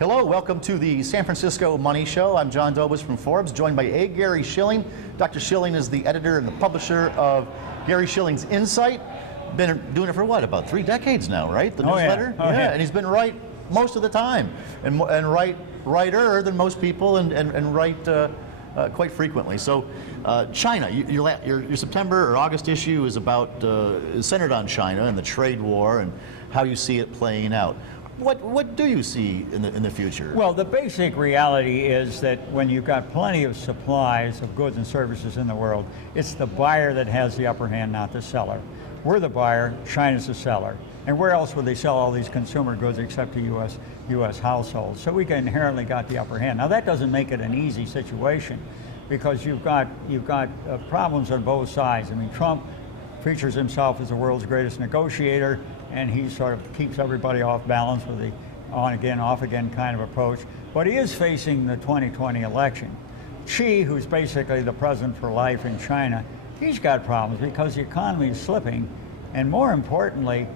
Hello, welcome to the San Francisco Money Show. I'm John Dobas from Forbes, joined by A. Gary Shilling. Dr. Shilling is the editor and the publisher of Gary Shilling's Insight. Been doing it for what, about 3 decades now, right? The newsletter? Yeah. And he's been right most of the time, and righter than most people, and right quite frequently. So China, your September or August issue is is centered on China and the trade war and how you see it playing out. What do you see in the future? Well, the basic reality is that when you've got plenty of supplies of goods and services in the world, it's the buyer that has the upper hand, not the seller. We're the buyer, China's the seller. And where else would they sell all these consumer goods except to U.S. households? So we inherently got the upper hand. Now that doesn't make it an easy situation, because you've got problems on both sides. I mean, Trump features himself as the world's greatest negotiator, and he sort of keeps everybody off balance with the on-again, off-again kind of approach. But he is facing the 2020 election. Xi, who's basically the president for life in China, he's got problems because the economy is slipping, and more importantly,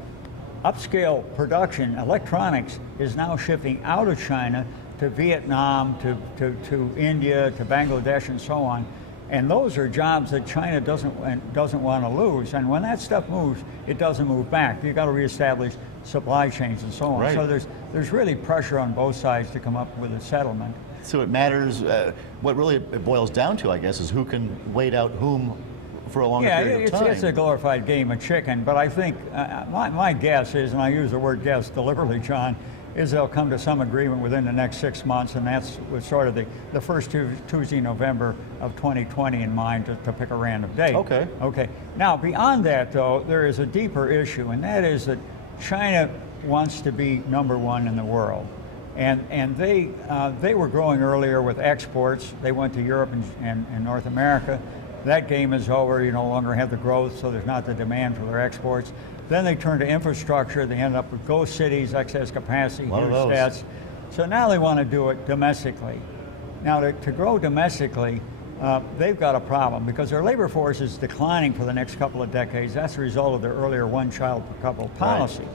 upscale production, electronics, is now shifting out of China to Vietnam, to India, to Bangladesh, and so on. And those are jobs that China doesn't want to lose. And when that stuff moves, it doesn't move back. You've got to reestablish supply chains and so on. Right. So there's really pressure on both sides to come up with a settlement. So it matters, what really it boils down to, I guess, is who can wait out whom for a longer period of time. It's a glorified game of chicken, but I think my guess is, and I use the word guess deliberately, John, is they'll come to some agreement within the next 6 months, and that's with sort of the first Tuesday, November of 2020 in mind, to pick a random date. Okay. Now, beyond that, though, there is a deeper issue, and that is that China wants to be #1 in the world. And they were growing earlier with exports. They went to Europe and North America. That game is over. You no longer have the growth, so there's not the demand for their exports. Then they turned to infrastructure. They ended up with ghost cities, excess capacity, huge stats. So now they want to do it domestically. Now to grow domestically, they've got a problem because their labor force is declining for the next couple of decades. That's a result of their earlier one-child per couple policy.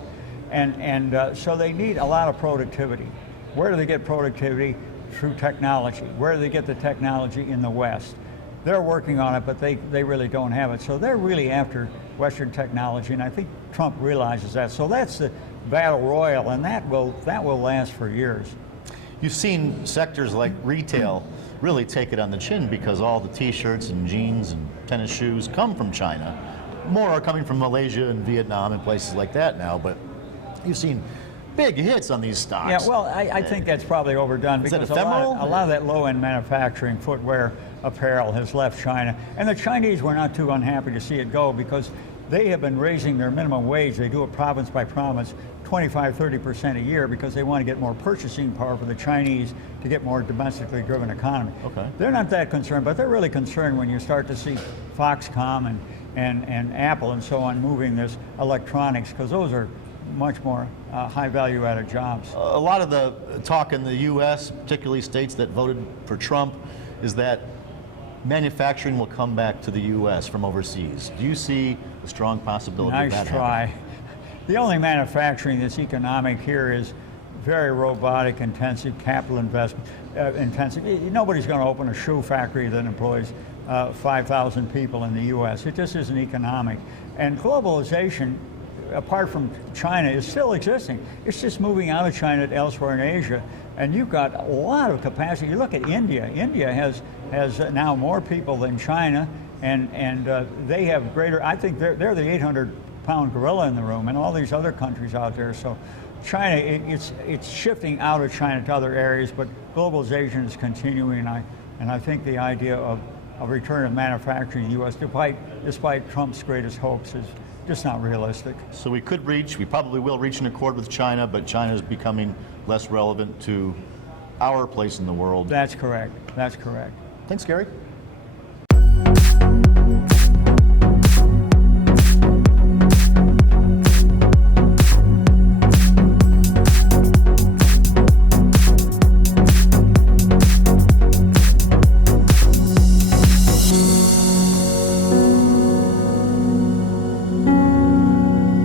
Right. And so they need a lot of productivity. Where do they get productivity? Through technology. Where do they get the technology? In the West. They're working on it, but they really don't have it. So they're really after Western technology, and I think Trump realizes that. So that's the battle royal, and that will last for years. You've seen sectors like retail really take it on the chin because all the T-shirts and jeans and tennis shoes come from China. More are coming from Malaysia and Vietnam and places like that now, but you've seen big hits on these stocks. Yeah, well, I think that's probably overdone because a lot of that low-end manufacturing, footwear, apparel has left China. And the Chinese were not too unhappy to see it go because they have been raising their minimum wage. They do it province by province, 25–30% a year, because they want to get more purchasing power for the Chinese to get more domestically driven economy. Okay. They're not that concerned, but they're really concerned when you start to see Foxconn and Apple and so on moving this electronics, because those are much more high value added jobs. A lot of the talk in the U.S., particularly states that voted for Trump, is that manufacturing will come back to the U.S. from overseas. Do you see a strong possibility of that happening? Nice try. The only manufacturing that's economic here is very robotic intensive, capital investment intensive. Nobody's going to open a shoe factory that employs 5,000 people in the U.S. It just isn't economic. And globalization, apart from China, is still existing. It's just moving out of China to elsewhere in Asia, and you've got a lot of capacity. You look at India. India has now more people than China, and they have greater. I think they're the 800-pound gorilla in the room, and all these other countries out there. So China, it's shifting out of China to other areas, but globalization is continuing. And I think the idea of a return of manufacturing in the U.S., despite Trump's greatest hopes, is just not realistic. So we probably will reach an accord with China, but China is becoming less relevant to our place in the world. That's correct. Thanks, Gary.